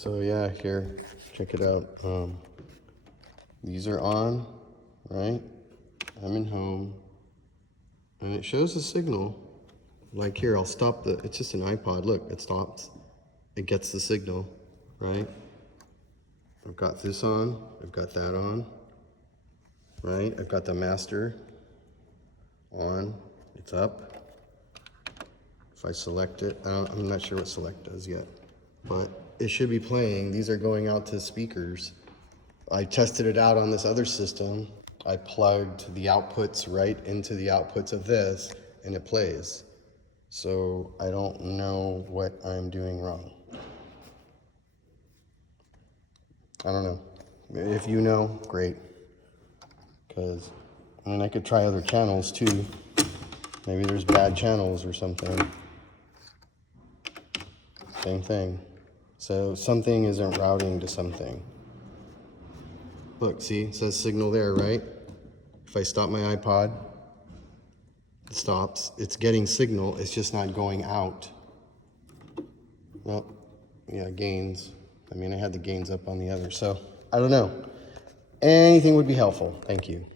So yeah, here, check it out. These are on, right? I'm in home, and it shows the signal. Like here, I'll stop it's just an iPod. Look, it stops. It gets the signal, right? I've got this on, I've got that on, right? I've got the master on, it's up. If I select it, I'm not sure what select does yet, but it should be playing. These are going out to speakers. I tested it out on this other system. I plugged the outputs right into the outputs of this, and it plays. So I don't know what I'm doing wrong. I don't know. If you know, great. Because, I mean, I could try other channels too. Maybe there's bad channels or something. Same thing. So something isn't routing to something. Look, see, it says signal there, right? If I stop my iPod, it stops. It's getting signal, it's just not going out. Well, yeah, gains. I mean, I had the gains up on the other, so I don't know. Anything would be helpful. Thank you.